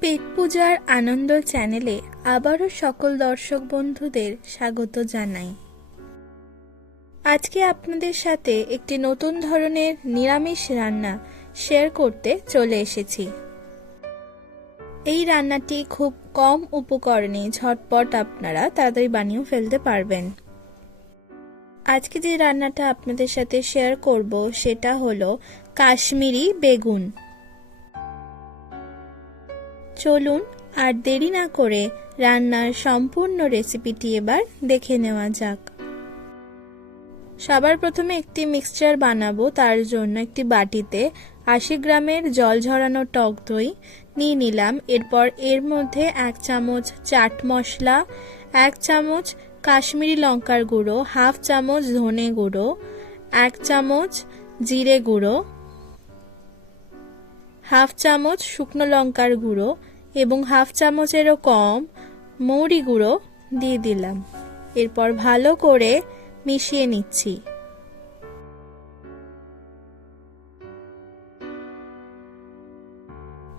পেট পূজার আনন্দ চ্যানেলে আবারও সকল দর্শক বন্ধুদের স্বাগত জানাই। আজকে আপনাদের সাথে একটি নতুন ধরনের নিরামিষ রান্না শেয়ার করতে চলে এসেছি। এই রান্নাটি খুব কম উপকরণে ঝটপট আপনারা তাড়াতাড়ি বানিয়েও ফেলতে পারবেন। আজকে যে রান্নাটা আপনাদের সাথে শেয়ার করব সেটা হলো কাশ্মীরি বেগুন। চলুন আর দেরি না করে রান্নার সম্পূর্ণ রেসিপিটি এবার দেখে নেওয়া যাক। সবার প্রথমে একটি মিক্সচার বানাবো, তার জন্য একটি বাটিতে আশি গ্রামের জল ঝরানো টক দই নিয়ে নিলাম। এরপর এর মধ্যে এক চামচ চাট মশলা, এক চামচ কাশ্মীরি লঙ্কার গুঁড়ো, হাফ চামচ ধনে গুঁড়ো, এক চামচ জিরে গুঁড়ো, হাফ চামচ শুকনো লঙ্কার গুঁড়ো এবং হাফ চামচেরও কম মৌরি গুঁড়ো দিয়ে দিলাম। এরপর ভালো করে মিশিয়ে নিচ্ছি।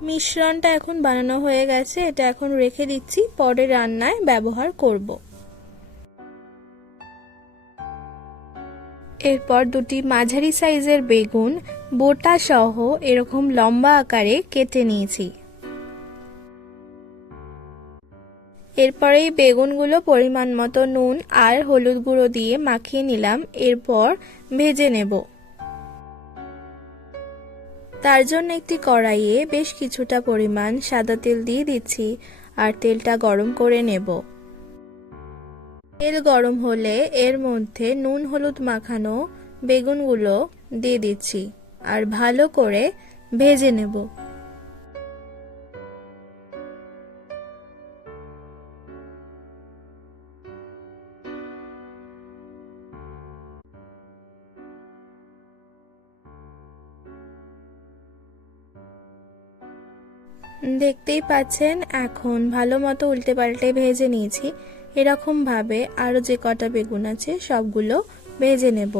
মিশ্রণটা এখন বানানো হয়ে গেছে, এটা এখন রেখে দিচ্ছি, পরে রান্নায় ব্যবহার করব। এরপর দুটি মাঝারি সাইজের বেগুন বোটা সহ এরকম লম্বা আকারে কেটে নিয়েছি। এরপর এই বেগুনগুলো পরিমাণ মতো নুন আর হলুদ গুঁড়ো দিয়ে মাখিয়ে নিলাম, এরপর ভেজে নেব। তার জন্য একটি কড়াইয়ে বেশ কিছুটা পরিমাণ সাদা তেল দিয়ে দিচ্ছি আর তেলটা গরম করে নেব। তেল গরম হলে এর মধ্যে নুন হলুদ মাখানো বেগুনগুলো দিয়ে দিচ্ছি আর ভালো করে ভেজে নেব। দেখতেই পাচ্ছেন, এখন ভালো মতো উল্টে পাল্টে ভেজে নিয়েছি। এরকম ভাবে আরও যে কটা বেগুন আছে, সবগুলো ভেজে নেব।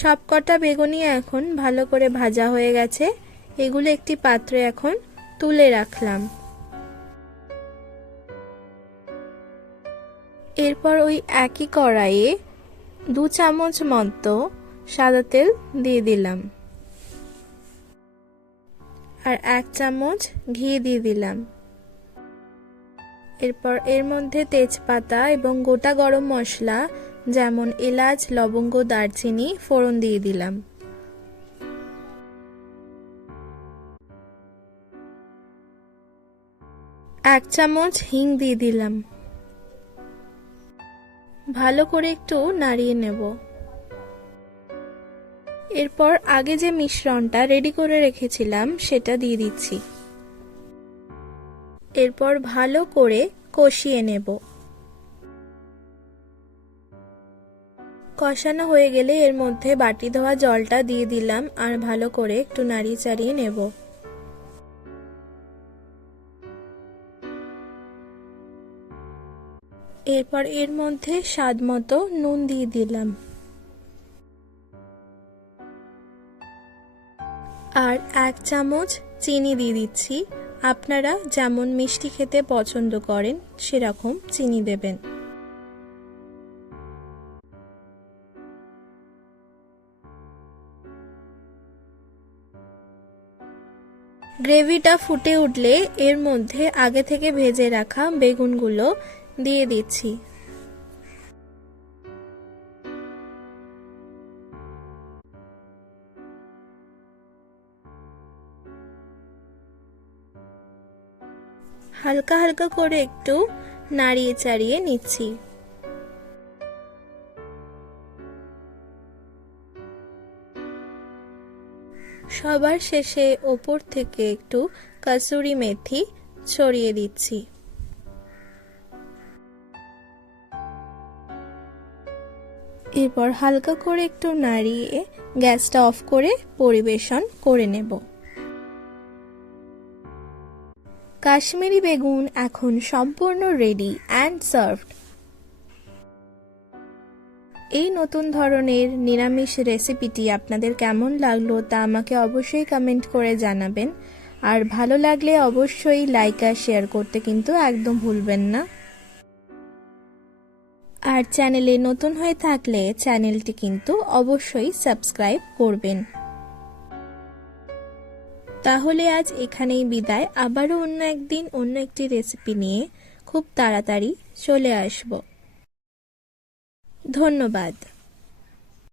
সব কটা বেগুনই এখন ভালো করে ভাজা হয়ে গেছে। এগুলো একটি পাত্রে এখন তুলে রাখলাম। এরপর ওই একই কড়াইয়ে দু চামচ মতো সাদা তেল দিয়ে দিলাম। আর এক চামচ ঘি দিয়ে দিলাম। এরপর এর মধ্যে তেজপাতা এবং গোটা গরম মশলা, যেমন এলাচ, লবঙ্গ, দারচিনি, ফোড়ন দিয়ে দিলাম। এক চামচ হিং দিয়ে দিলাম। ভালো করে একটু নাড়িয়ে নেব। এরপর আগে যে মিশ্রণটা রেডি করে রেখেছিলাম, সেটা দিয়ে দিচ্ছি। এরপর ভালো করে কষিয়ে নেব। কষানো হয়ে গেলে এর মধ্যে বাটি ধোয়া জলটা দিয়ে দিলাম আর ভালো করে একটু নাড়িয়ে চাড়িয়ে নেব। এরপর এর মধ্যে স্বাদ মতো নুন দিয়ে দিলাম। আর এক চামচ চিনি দিয়ে দিচ্ছি। আপনারা যেমন মিষ্টি খেতে পছন্দ করেন, সেরকম চিনি দেবেন। গ্রেভিটা ফুটে উঠলে এর মধ্যে আগে থেকে ভেজে রাখা বেগুনগুলো দিয়ে দিচ্ছি। হালকা হালকা করে একটু নাড়িয়ে চাড়িয়ে নিচ্ছি। সবার শেষে ওপর থেকে একটু কাসুরি মেথি ছড়িয়ে দিচ্ছি। এরপর হালকা করে একটু নাড়িয়ে গ্যাসটা অফ করে পরিবেশন করে নেব। কাশ্মীরি বেগুন এখন সম্পূর্ণ রেডি অ্যান্ড সার্ভড এই নতুন ধরনের নিরামিষ রেসিপিটি আপনাদের কেমন লাগল তা আমাকে অবশ্যই কমেন্ট করে জানাবেন। আর ভালো লাগলে অবশ্যই লাইক আর শেয়ার করতে কিন্তু একদম ভুলবেন না। আর চ্যানেলে নতুন হয়ে থাকলে চ্যানেলটি কিন্তু অবশ্যই সাবস্ক্রাইব করবেন। তাহলে আজ এখানেই বিদায়। আবারও অন্য একদিন, অন্য একটি রেসিপি নিয়ে খুব তাড়াতাড়ি চলে আসব। ধন্যবাদ।